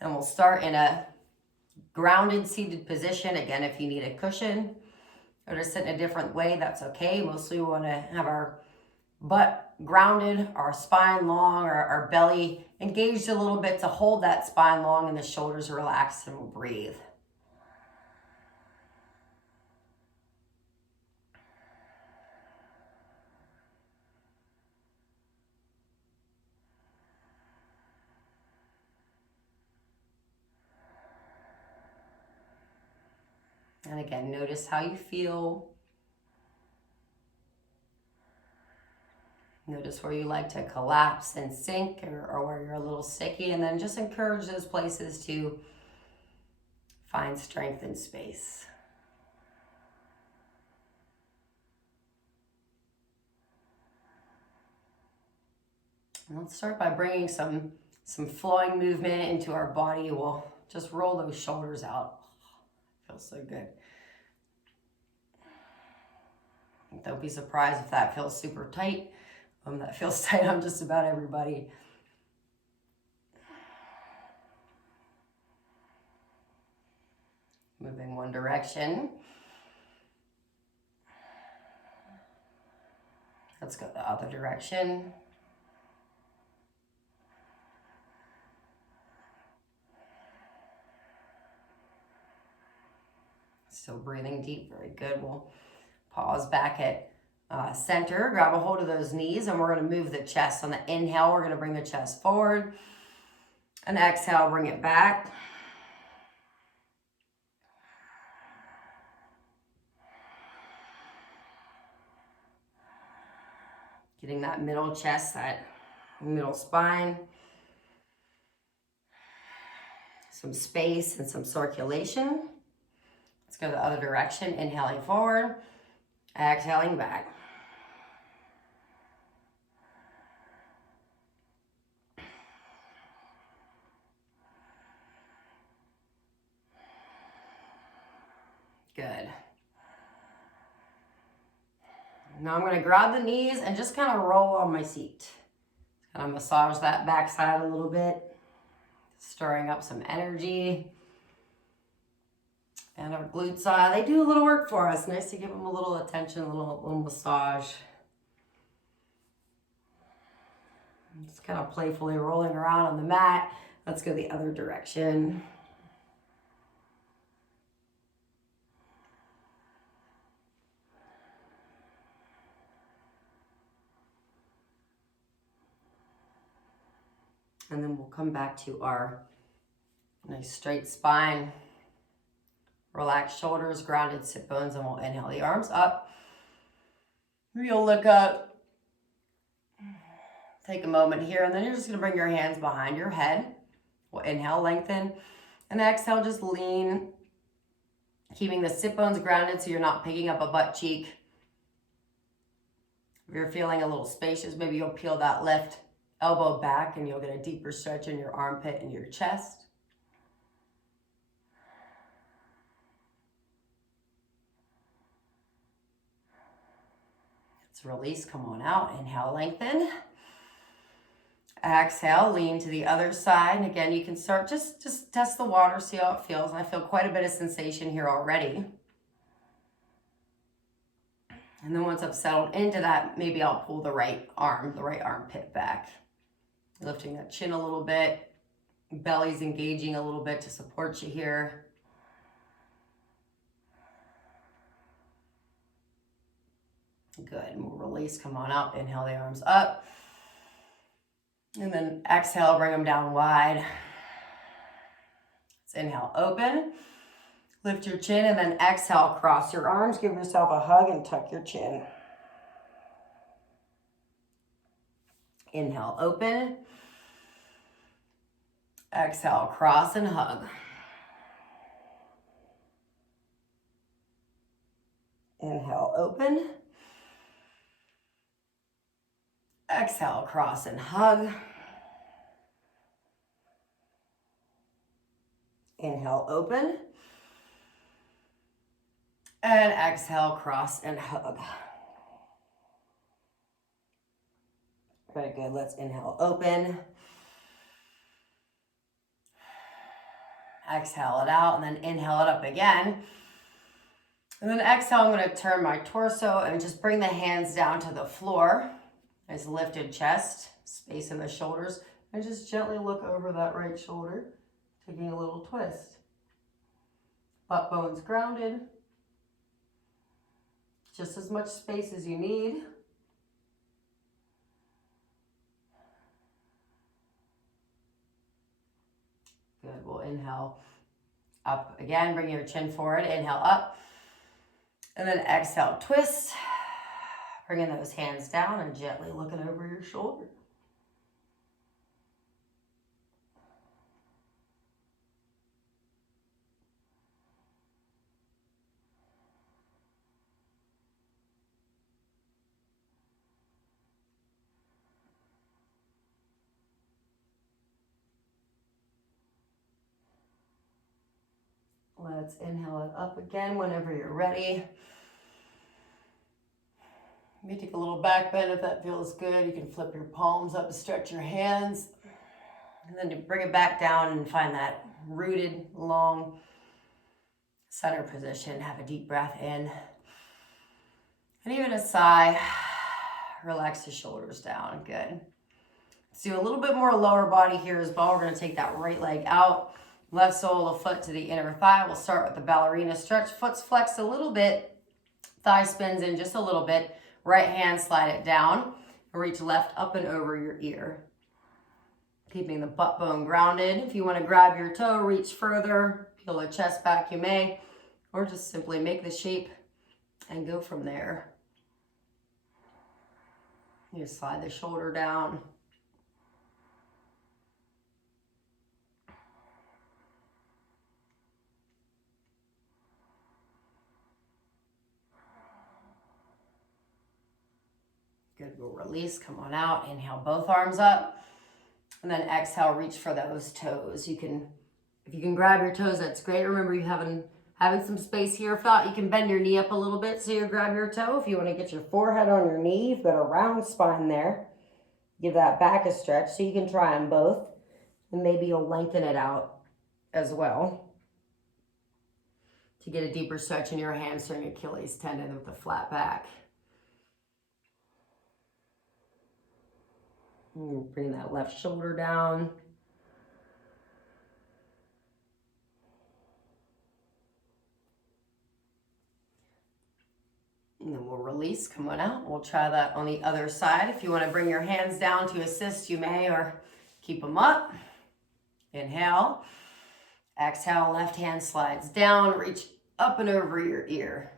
And we'll start in a grounded seated position. Again, if you need a cushion or to sit in a different way, that's okay. Mostly we want to have our butt grounded, our spine long, our belly engaged a little bit to hold that spine long and the shoulders relaxed, and we'll breathe. And again, notice how you feel. Notice where you like to collapse and sink, or where you're a little sticky, and then just encourage those places to find strength and space. And let's start by bringing some flowing movement into our body. We'll just roll those shoulders out. Feels so good. Don't be surprised if that feels super tight. That feels tight on just about everybody. Moving one direction. Let's go the other direction. Still breathing deep, very good. We'll pause back at center, grab a hold of those knees, and we're going to move the chest. On the inhale, we're going to bring the chest forward. And exhale, bring it back. Getting that middle chest, that middle spine. Some space and some circulation. Let's go the other direction. Inhaling forward, exhaling back. Good. Now I'm going to grab the knees and just kind of roll on my seat. Kind of massage that backside a little bit, stirring up some energy. And our glutes, they do a little work for us. Nice to give them a little attention, a little massage. Just kind of playfully rolling around on the mat. Let's go the other direction. And then we'll come back to our nice straight spine, relaxed shoulders, grounded sit bones, and we'll inhale the arms up. You'll look up, take a moment here, and then you're just gonna bring your hands behind your head. We'll inhale, lengthen, and exhale, just lean, keeping the sit bones grounded so you're not picking up a butt cheek. If you're feeling a little spacious, maybe you'll peel that left elbow back and you'll get a deeper stretch in your armpit and your chest. Let's release, come on out. Inhale, lengthen. Exhale, lean to the other side. And again, you can start, just test the water, see how it feels. I feel quite a bit of sensation here already. And then once I've settled into that, maybe I'll pull the right armpit back. Lifting that chin a little bit. Belly's engaging a little bit to support you here. Good, and we'll release, come on up. Inhale the arms up. And then exhale, bring them down wide. Let's inhale, open. Lift your chin, and then exhale, cross your arms. Give yourself a hug and tuck your chin. Inhale, open. Exhale, cross and hug. Inhale, open. Exhale, cross and hug. Inhale, open. And exhale, cross and hug. Very good. Let's inhale, open. Exhale it out and then inhale it up again. And then exhale, I'm going to turn my torso and just bring the hands down to the floor. Nice lifted chest, space in the shoulders, and just gently look over that right shoulder, taking a little twist. Butt bones grounded. Just as much space as you need. Good, we'll inhale up again, bring your chin forward, inhale up. And then exhale, twist. Bringing those hands down and gently looking over your shoulder. Let's inhale it up again whenever you're ready. You may take a little back bend if that feels good. You can flip your palms up, stretch your hands. And then you bring it back down and find that rooted, long center position. Have a deep breath in. And even a sigh. Relax the shoulders down. Good. Let's do a little bit more lower body here as well. We're going to take that right leg out. Left sole of the foot to the inner thigh. We'll start with the ballerina stretch. Foot's flexed a little bit. Thigh spins in just a little bit. Right hand, slide it down. Reach left up and over your ear. Keeping the butt bone grounded. If you want to grab your toe, reach further. Peel the chest back, you may. Or just simply make the shape and go from there. You slide the shoulder down. Good, we'll release, come on out, inhale both arms up, and then exhale, reach for those toes. If you can grab your toes, that's great. Remember, you having some space here. If not, you can bend your knee up a little bit so you grab your toe. If you want to get your forehead on your knee, you've got a round spine there. Give that back a stretch, so you can try them both, and maybe you'll lengthen it out as well to get a deeper stretch in your hamstring, Achilles tendon with the flat back. Bring that left shoulder down. And then we'll release, come on out. We'll try that on the other side. If you want to bring your hands down to assist, you may, or keep them up. Inhale. Exhale, left hand slides down, reach up and over your ear.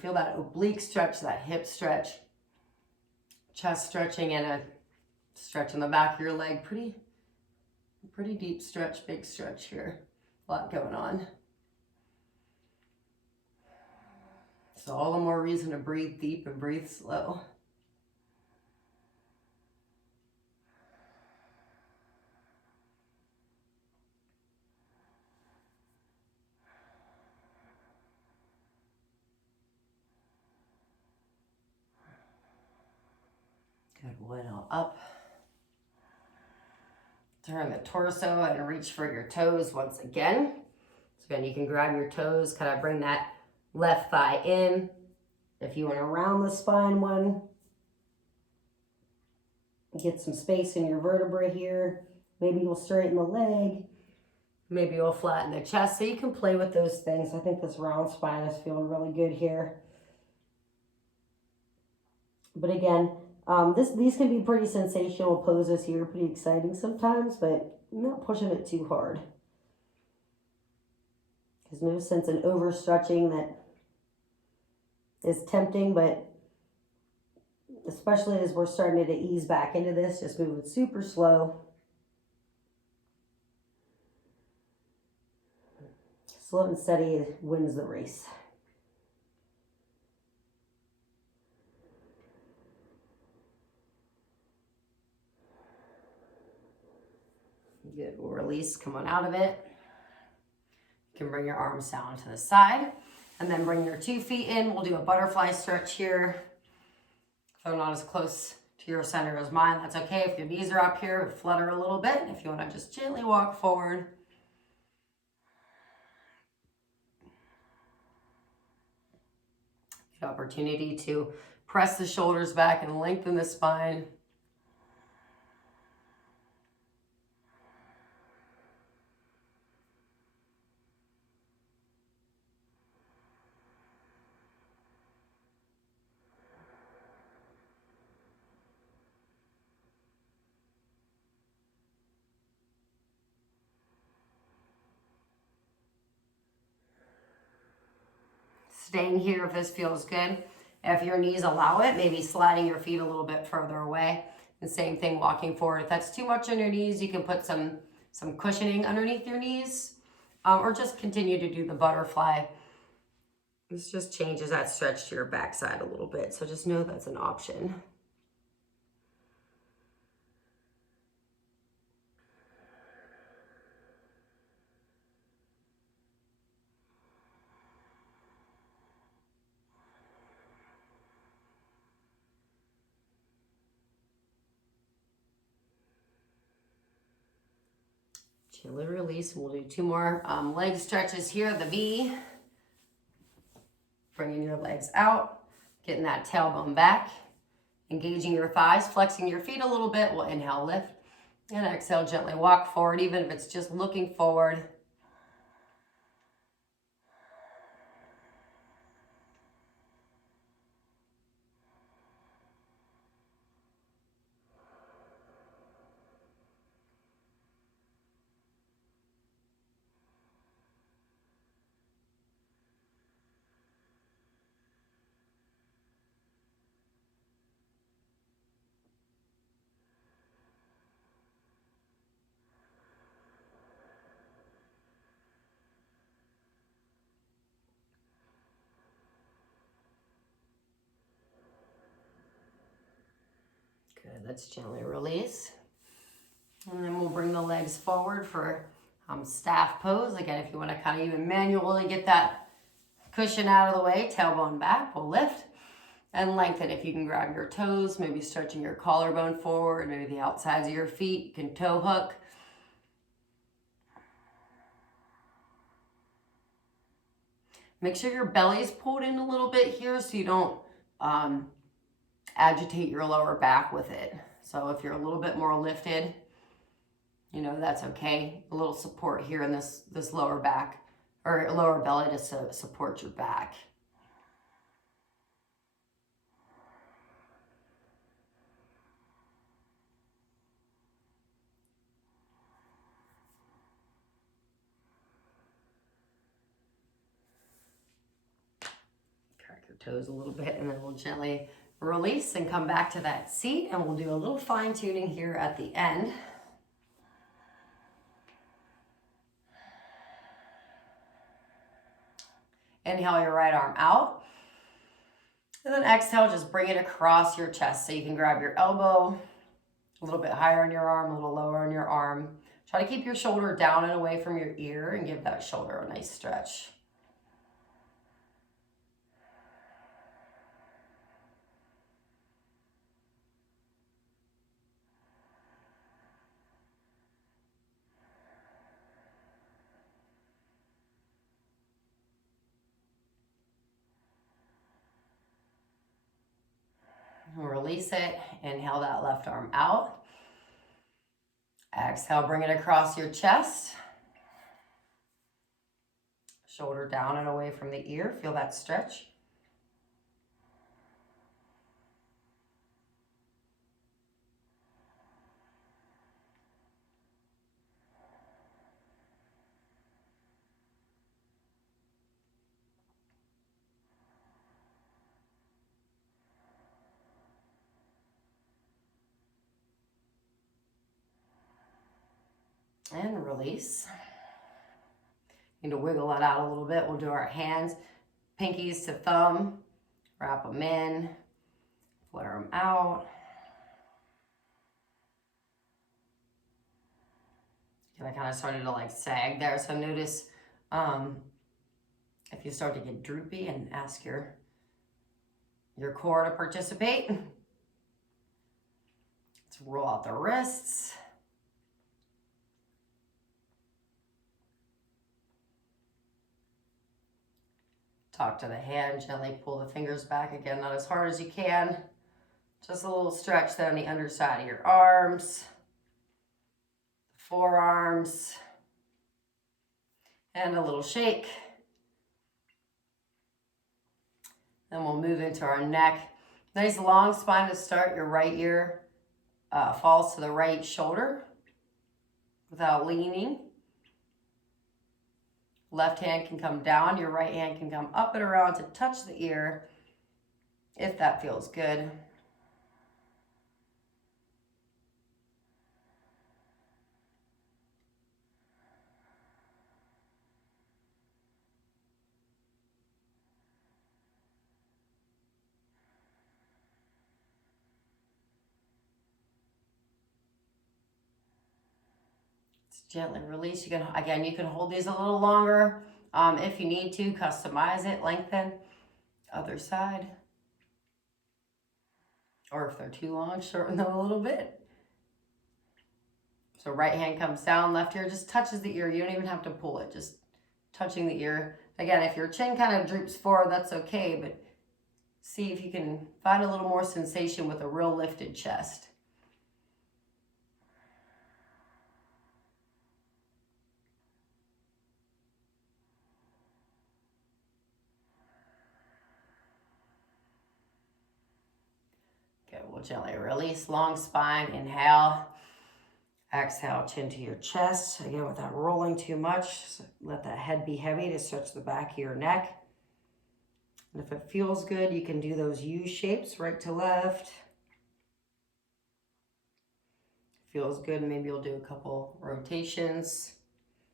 Feel that oblique stretch, that hip stretch, chest stretching, and a stretch in the back of your leg. Pretty deep stretch, big stretch here. A lot going on. So all the more reason to breathe deep and breathe slow. Good, we'll inhale up. Turn the torso and reach for your toes once again. So again, you can grab your toes, kind of bring that left thigh in. If you want to round the spine one, get some space in your vertebrae here. Maybe you'll straighten the leg. Maybe you'll flatten the chest. So you can play with those things. I think this round spine is feeling really good here. But again, these can be pretty sensational poses here, pretty exciting sometimes, but I'm not pushing it too hard. There's no sense in overstretching that is tempting, but especially as we're starting to ease back into this, just move it super slow. Slow and steady wins the race. Good, we'll release, come on out of it. You can bring your arms down to the side and then bring your 2 feet in. We'll do a butterfly stretch here. So not as close to your center is mine. That's okay. If your knees are up here, flutter a little bit. If you want to just gently walk forward. Good opportunity to press the shoulders back and lengthen the spine. Staying here if this feels good. If your knees allow it, maybe sliding your feet a little bit further away. The same thing, walking forward. If that's too much on your knees, you can put some cushioning underneath your knees, or just continue to do the butterfly. This just changes that stretch to your backside a little bit. So just know that's an option. Gently release. We'll do 2 more leg stretches here. The V. Bringing your legs out, getting that tailbone back, engaging your thighs, flexing your feet a little bit. We'll inhale, lift, and exhale, gently walk forward, even if it's just looking forward. Good, let's gently release. And then we'll bring the legs forward for staff pose. Again, if you want to kind of even manually get that cushion out of the way, tailbone back, we'll lift and lengthen. If you can grab your toes, maybe stretching your collarbone forward, maybe the outsides of your feet, you can toe hook. Make sure your belly's pulled in a little bit here so you don't agitate your lower back with it. So if you're a little bit more lifted, you know, that's okay. A little support here in this lower back or lower belly to support your back. Crack your toes a little bit, and then we'll gently release and come back to that seat, and we'll do a little fine tuning here at the end. Inhale your right arm out. And then exhale, just bring it across your chest. So you can grab your elbow a little bit higher on your arm, a little lower on your arm. Try to keep your shoulder down and away from your ear and give that shoulder a nice stretch. Release it. Inhale that left arm out. Exhale, bring it across your chest. Shoulder down and away from the ear. Feel that stretch. And release. Need to wiggle that out a little bit. We'll do our hands, pinkies to thumb, wrap them in, flare them out. And I kind of started to like sag there. So notice if you start to get droopy, and ask your core to participate. Just roll out the wrists. Talk to the hand, gently pull the fingers back. Again, not as hard as you can. Just a little stretch down the underside of your arms, forearms, and a little shake. Then we'll move into our neck. Nice long spine to start. Your right ear falls to the right shoulder without leaning. Left hand can come down. Your right hand can come up and around to touch the ear if that feels good. Gently release. You can hold these a little longer if you need to. Customize it, lengthen. Other side. Or if they're too long, shorten them a little bit. So right hand comes down, left ear just touches the ear. You don't even have to pull it, just touching the ear. Again, if your chin kind of droops forward, that's okay, but see if you can find a little more sensation with a real lifted chest. Okay, we'll gently release, long spine, inhale. Exhale, chin to your chest. Again, without rolling too much, so let that head be heavy to stretch the back of your neck. And if it feels good, you can do those U shapes, right to left. Feels good, maybe you'll do a couple rotations.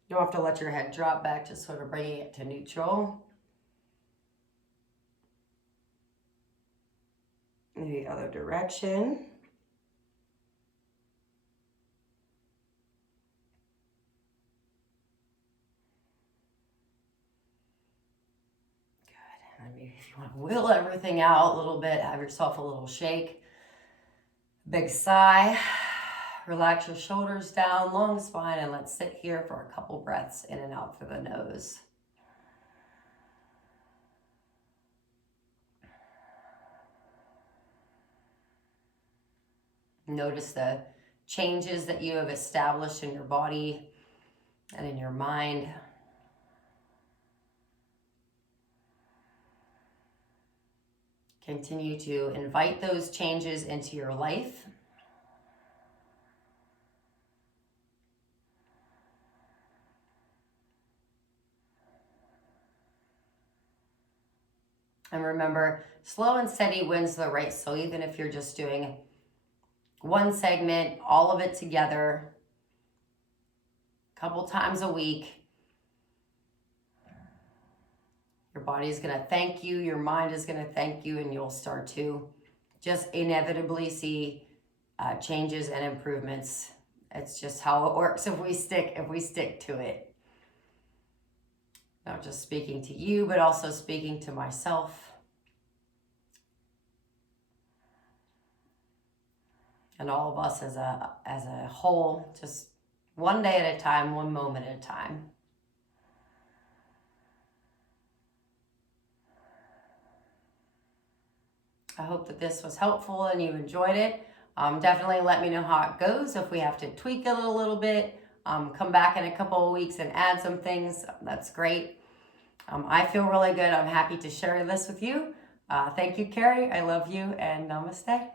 You don't have to let your head drop back, just sort of bringing it to neutral. The other direction. Good. And maybe if you want to will everything out a little bit, have yourself a little shake. Big sigh. Relax your shoulders down, long spine, and let's sit here for a couple breaths in and out through the nose. Notice the changes that you have established in your body and in your mind. Continue to invite those changes into your life. And remember, slow and steady wins the race. So even if you're just doing one segment, all of it together, a couple times a week, your body is going to thank you, your mind is going to thank you, and you'll start to just inevitably see changes and improvements. It's just how it works if we stick to it. Not just speaking to you, but also speaking to myself. And all of us as a whole, just one day at a time, one moment at a time. I hope that this was helpful and you enjoyed it. Definitely let me know how it goes. If we have to tweak it a little bit, come back in a couple of weeks and add some things. That's great. I feel really good. I'm happy to share this with you. Thank you, Carrie. I love you, and namaste.